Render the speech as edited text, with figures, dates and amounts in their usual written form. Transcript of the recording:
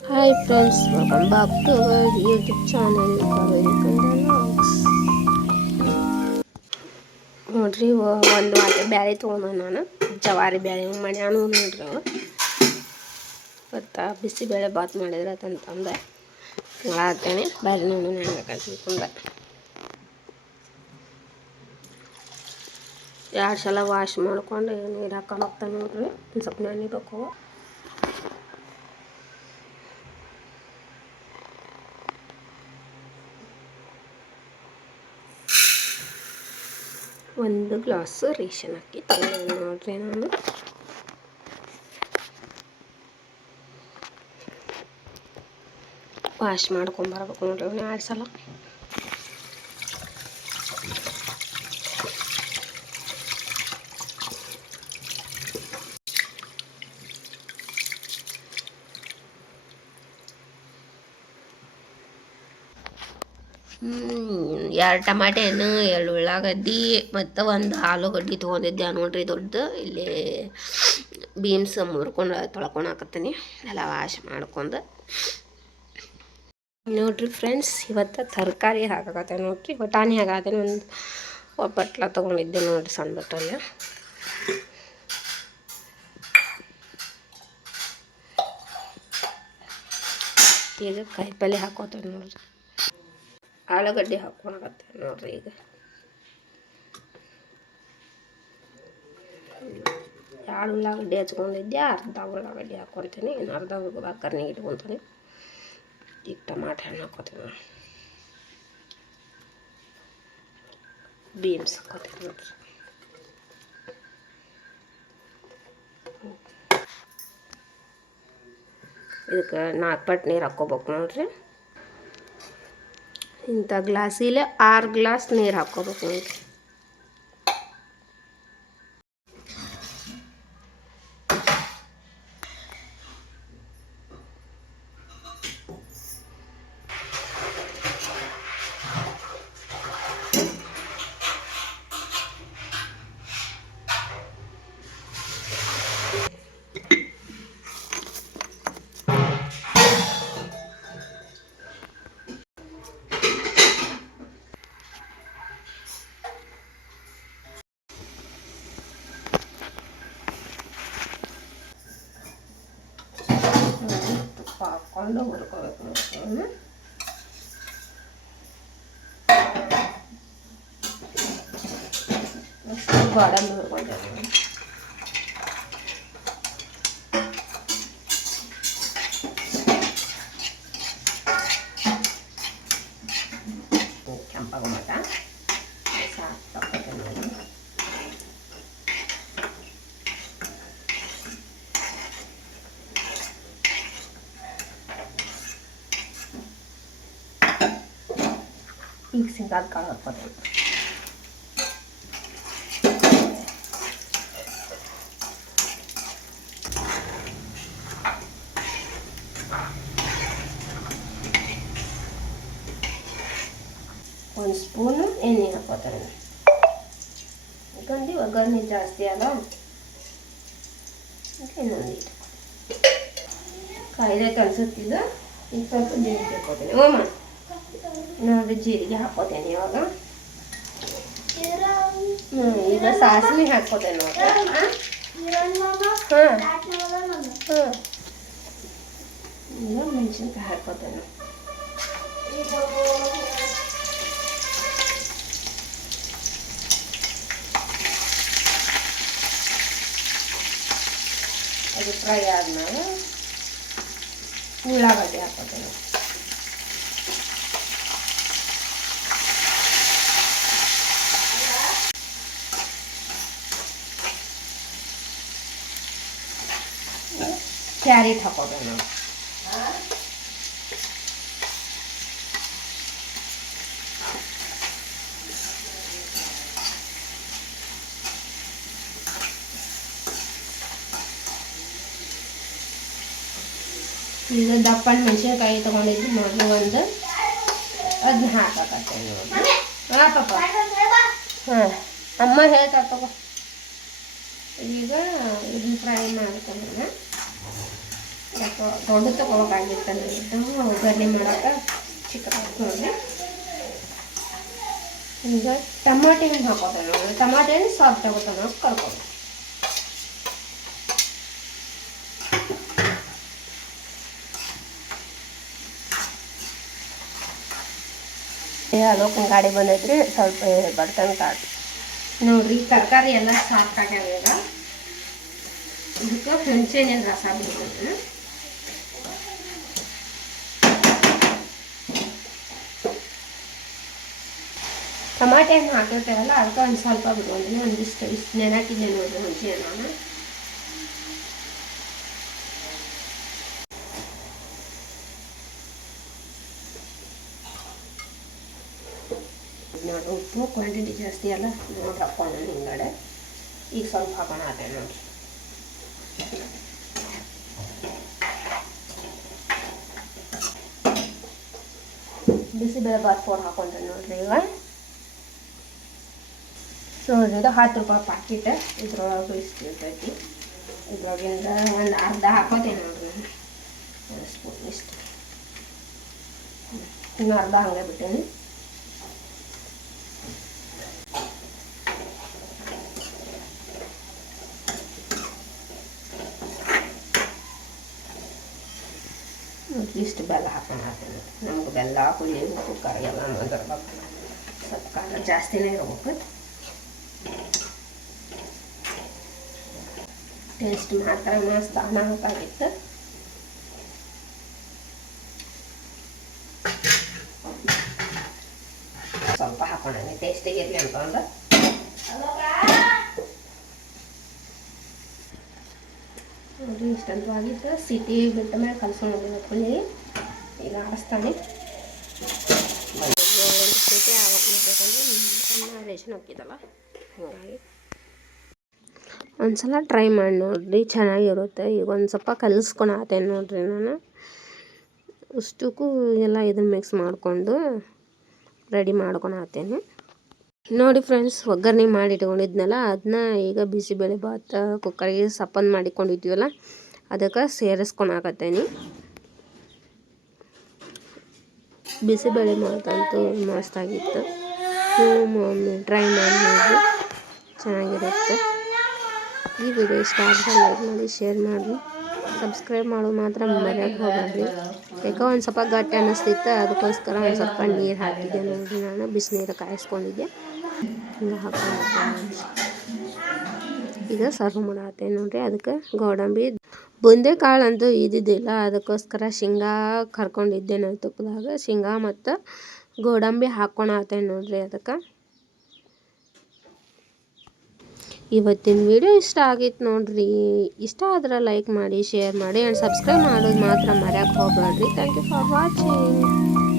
Hi friends, welcome back to our YouTube channel Kaveri Kunda Vlogs. ನೋಡ್ರಿ ಒಂದು ವಾಟೆ ಬ್ಯಾಳೆ ತೊಗೊಂಡು ನಾನು ಜವಾರಿ ಬ್ಯಾಳೆ ಮಾಡ್ಯಾನು ನೋಡ್ರಿ ಮತ್ತು ಬಿಸಿಬೇಳೆ ಬಾತ್ ಮಾಡಿದ್ರೆ ಅಂತಂದೆ ಹಾಕ್ತೇನೆ ಬ್ಯಾಳೆ ನೋಡು ನೆನಬೇಕಂತಂದೆ 2 ಸಲ ವಾಶ್ ಮಾಡ್ಕೊಂಡು ನೀರು ಹಾಕೊಂಡು ಹೋಗ್ತಾನೆ ನೋಡ್ರಿ ಒಂದು ಸ್ವಲ್ಪ ನೆನಿಬೇಕು ಒಂದು ಗ್ಲಾಸ್ ರೇಷನ್ ಅಕ್ಕಿ ತಗೊಂಡು ನೋಡ್ರಿ ನಾನು ವಾಶ್ ಮಾಡ್ಕೊಂಬರ್ಬೇಕು ನೋಡ್ರಿ 2 ಸಲ ಎರಡು ಟಮಾಟೆ ಹಣ್ಣು 2 ಉಳ್ಳಾಗಡ್ಡಿ ಮತ್ತು ಒಂದು ಆಲೂಗಡ್ಡೆ ತೊಗೊಂಡಿದ್ದೆ ನೋಡ್ರಿ ದೊಡ್ಡದು ಇಲ್ಲಿ ಬೀನ್ಸ್ ಮುರ್ಕೊಂಡು ತೊಳ್ಕೊಳಕತ್ತೀನಿ ಎಲ್ಲ ವಾಶ್ ಮಾಡ್ಕೊಂಡು ನೋಡ್ರಿ ಫ್ರೆಂಡ್ಸ್ ಇವತ್ತು ತರಕಾರಿ ಹಾಕಾಕತ್ತೆ ನೋಡ್ರಿ ಬಟಾಣಿ ಹಾಕತ್ತೆ ಒಂದು ಬಟ್ಲ ತೊಗೊಂಡಿದ್ದೆ ನೋಡ್ರಿ ಸಣ್ಣ ಬಟ್ಟಲ್ಲಿ ಈಗ ಕಾಯಿಪಲ್ಲೆ ಹಾಕೋತೇವೆ ನೋಡ್ರಿ ಆಲೂಗಡ್ಡೆ ಹಾಕ್ಕೊಳಕತ್ತೆ ನೋಡ್ರಿ ಈಗ 2 ಉಳ್ಳಾಗಡ್ಡೆ ಹಚ್ಕೊಂಡಿದ್ದೆ ಅರ್ಧ ಉಳ್ಳಾಗಡ್ಡೆ ಹಾಕ್ಕೊತೀನಿ ಇನ್ನು ಅರ್ಧ ಕರ್ನಿಗೆ ಇಟ್ಕೊತೀನಿ ಈಗ ಟಮಾಟೆ ಹಣ್ಣು ಹಾಕ್ಕೊತೀನಿ ಬೀನ್ಸ್ ಹಾಕ್ಕೊತೀನಿ ನೋಡ್ರಿ ಇದಕ್ಕೆ 4 ಪಟ್ಟು ನೀರು ಹಾಕ್ಕೋಬೇಕು ನೋಡ್ರಿ ಇಂಥ ಗ್ಲಾಸಿಲೆ 6 ಗ್ಲಾಸ್ ನೀರು ಹಾಕ್ಕೋಬೇಕು ನೋಡ್ರಿ ಹಾಕ್ಕೊಂಡು ಹುರ್ಕೋಬೇಕು ನೋಡ್ರಿ ಗೋಡಂಬಿ ಹುರ್ಕೊಂಡೇವೆ ಕೆಂಪಾಗಮಟ ಸಾಕು ತಗೋತೇನೆ ನೋಡಿ ಈಗ ಸಿಂಗಾದ ಕಾಳು ಹಾಕ್ಕೋತೇನೆ ಒಂದು ಸ್ಪೂನು ಎಣ್ಣೆ ಹಾಕ್ಕೋತೇನೆ ಯಾಕಂದ್ರೆ ಒಗ್ಗರಣೆ ಜಾಸ್ತಿ ಅಲ್ಲ ಇನ್ನೊಂದು ಇಟ್ಟು ಕಾಯಿಲೆ ಕಲಸುತ್ತಿದ್ದ ಈಗ ಸ್ವಲ್ಪ ಜೀರಿಗೆ ಹಾಕ್ಕೋತೇನೆ ಓಮ ನೋಡಿ ಜೀರಿಗೆ ಹಾಕ್ಕೋತೇನೆ ಇವಾಗ ಈಗ ಸಾಸಿವೆ ಹಾಕ್ಕೋತೇನೆ ನೋಡ್ರಿ ಈಗ ಮೆಣಸಿನ್ಕಾಯಿ ಹಾಕ್ಕೋತೇನೆ ಅದು ಫ್ರೈ ಆದ್ಮೇಲೆ ಉಳ್ಳಾಗಡ್ಡೆ ಹಾಕ್ಕೋತೇನೆ ಕ್ಯಾರೆಟ್ ಹಾಕೋಬೇಕು ಈಗ ದಪ್ಪನ ಮೆಣಸಿನ್ಕಾಯಿ ತೊಗೊಂಡಿದ್ದು ನೋಡ್ರಿ ಒಂದು ಅದನ್ನ ಹಾಕಕತ್ತೇನೆ ನೋಡ್ರಿ ಹಾಂ ಪಾಪ ಹಾಂ ಅಮ್ಮ ಹೇಳ್ತಾ ತಗೋ ಈಗ ಇದನ್ನ ಫ್ರೈ ಮಾಡ್ತಾನೆ ಯಾಕೋ ದೊಡ್ಡ ತೊಗೊಳಕಾಗಿತ್ತು ಒಗ್ಗರಣೆ ಮಾಡೋಕೆ ಚಿಕ್ಕದಾಗಿ ನೋಡಿರಿ. ಈಗ ಟಮಾಟೆ ಹಣ್ಣು ಹಾಕೋತಾರೆ ನೋಡಿ. ಟಮಾಟೆ ಹಣ್ಣು ಸಾಫ್ಟ್ ಆಗುತ್ತೆ ನಾವು ಕರ್ಕೊಂಡು ಅದಕ್ಕೆ ಗಾಡಿ ಬಂದೈತ್ರಿ. ಸ್ವಲ್ಪ ಬರ್ತಂಗೆ ಕಾಡು ನೋಡಿರಿ. ತರಕಾರಿ ಎಲ್ಲ ಸಾಫ್ಟ್ ಆಗ್ಯಾವ. ಈಗ ಇದಕ್ಕೆ ಹುಣಸೆಹಣ್ಣಿನ ರಸ ಬಿಡ್ತೀನಿ. ಟಮಾಟೆ ಹಣ್ಣು ಹಾಕಿರ್ತೇವಲ್ಲ ಅದಕ್ಕೆ ಒಂದು ಸ್ವಲ್ಪ ಬಿಟ್ಕೊಂಡಿನಿ. ಒಂದಿಷ್ಟು ನೆನಾಕಿದ್ದೆ ನೋಡಿರಿ ಹುಣಸೆ ಹಣ್ಣು. ನೋಡಿ ಉಪ್ಪು ಕ್ವಾಂಟಿಟಿ ಜಾಸ್ತಿ ಅಲ್ಲ ನೋಡಿ ಹಾಕ್ಕೊಂಡು ಹಿಂಗಡೆ. ಈಗ ಸ್ವಲ್ಪ ಹಾಕೋಣ ಅದೇ ನೋಡಿ. ಬಿಸಿಬೇಳೆ ಬಾತ್ ಪೌಡರ್ ಹಾಕೊಂಡ್ರೆ ನೋಡ್ರಿ. ಈಗ ನೋಡ್ರಿ ಇದು 10 ರೂಪಾಯಿ ಪ್ಯಾಕೆಟ್. ಇದ್ರೊಳಗೆ ಇಷ್ಟು ಇರ್ತೈತಿ. ಇದ್ರೊಳಗಿಂದ ಒಂದು ಅರ್ಧ ಹಾಕೋತೇನೆ ನೋಡ್ರಿ. ಸ್ಪೂನ್ ಇಷ್ಟು ಇನ್ನು ಅರ್ಧ ಹಂಗೆ ಬಿಟ್ಟೇನಿ. ಇಷ್ಟು ಬೆಲ್ಲ ಹಾಕೋಣ. ನಮ್ಗೆ ಬೆಲ್ಲ ಹುಳಿ ಉಪ್ಪು ಖಾರ ಎಲ್ಲ ನೋಡಿರ್ಬೇಕು. ಸ್ವಲ್ಪ ಖಾರ ಜಾಸ್ತಿನೇ ಇರ್ಬೇಕು. ಟೇಸ್ಟ್ ಮಾತ್ರ ಮಸ್ತ್ ಅನ್ನೋಕ್ಕಾಗಿತ್ತು. ಸ್ವಲ್ಪ ಹಾಕೋಣ ಟೇಸ್ಟಿಗೆ ಇರಲಿ ಅಂತಂದ್ರೆ. ನೋಡಿ ಇಷ್ಟಂತೂ ಆಗಿತ್ತು. ಸಿಟಿ ಬಿಟ್ಟ ಮೇಲೆ ಕಲ್ಸ್ಕೊಂಡು ಹುಳಿ ಈಗ ಆಡಿಸ್ತಾನೆ. ಸಿಟಿ ಆಗೋಕ್ಬೇಕಂದ್ರೆ ರೇಷನ್ ಹಾಕಿದಲ್ಲ ಹಾಗಾಗಿ ಒಂದ್ಸಲ ಟ್ರೈ ಮಾಡಿ ನೋಡಿರಿ, ಚೆನ್ನಾಗಿರುತ್ತೆ. ಈಗ ಒಂದು ಸ್ವಲ್ಪ ಕಲಿಸ್ಕೊಳತ್ತೇನೆ ನೋಡಿರಿ. ನಾನು ಅಷ್ಟಕ್ಕೂ ಎಲ್ಲ ಇದನ್ನು ಮಿಕ್ಸ್ ಮಾಡಿಕೊಂಡು ರೆಡಿ ಮಾಡ್ಕೊಳತ್ತೇನೆ ನೋಡಿ ಫ್ರೆಂಡ್ಸ್. ಒಗ್ಗರಣೆ ಮಾಡಿ ಇಟ್ಕೊಂಡಿದ್ನಲ್ಲ ಅದನ್ನ ಈಗ ಬಿಸಿಬೇಳೆ ಭಾತ್ ಕುಕ್ಕರ್ಗೆ ಸಪ್ಪನ್ ಮಾಡಿಕೊಂಡಿದ್ವಲ್ಲ ಅದಕ್ಕೆ ಸೇರಿಸ್ಕೊಳಕತ್ತೇನೆ. ಬಿಸಿಬೇಳೆ ಭಾತಂತೂ ಮಸ್ತಾಗಿತ್ತು. ಒಮ್ಮೆ ಟ್ರೈ ಮಾಡಿ ನೋಡಿ, ಚೆನ್ನಾಗಿರುತ್ತೆ. ಈ ವಿಡಿಯೋ ಇಷ್ಟ ಆದರೆ ಲೈಕ್ ಮಾಡಿ, ಶೇರ್ ಮಾಡಿ, ಸಬ್ಸ್ಕ್ರೈಬ್ ಮಾಡೋದು ಮಾತ್ರ ಮರೆಯೋಕ್ಕೆ ಹೋಗಬೇಡ್ರಿ. ಯಾಕೋ ಒಂದು ಸ್ವಲ್ಪ ಗಟ್ಟಿ ಅನ್ನಿಸ್ತಿತ್ತು, ಅದಕ್ಕೋಸ್ಕರ ಒಂದು ಸ್ವಲ್ಪ ನೀರು ಹಾಕಿದ್ದೆ ನೋಡಿರಿ. ನಾನು ಬಿಸಿನೀರು ಕಾಯಿಸ್ಕೊಂಡಿದ್ದೆ. ಹಿಂಗೆ ಹಾಕೊಂಡು ಈಗ ಸರ್ವ್ ಮಾಡತ್ತೆ ನೋಡಿರಿ. ಅದಕ್ಕೆ ಗೋಡಂಬಿ ಬುಂದೆ ಕಾಳು ಅಂತೂ ಇದ್ದಿದ್ದಿಲ್ಲ, ಅದಕ್ಕೋಸ್ಕರ ಶೇಂಗಾ ಕರ್ಕೊಂಡಿದ್ದೆ ನಾನು ತುಪ್ಪದಾಗ. ಶೇಂಗಾ ಮತ್ತು ಗೋಡಂಬಿ ಹಾಕ್ಕೊಳತ್ತೆ ನೋಡಿರಿ. ಅದಕ್ಕೆ ಇವತ್ತಿನ ವಿಡಿಯೋ ಇಷ್ಟ ಆಗಿತ್ತು ನೋಡಿರಿ. ಇಷ್ಟ ಆದ್ರೆ ಲೈಕ್ ಮಾಡಿ, ಶೇರ್ ಮಾಡಿ ಆ್ಯಂಡ್ ಸಬ್ಸ್ಕ್ರೈಬ್ ಮಾಡೋದು ಮಾತ್ರ ಮರೆಯೋಕ್ಕೆ ಹೋಗಬೇಡ್ರಿ. Thank you for watching.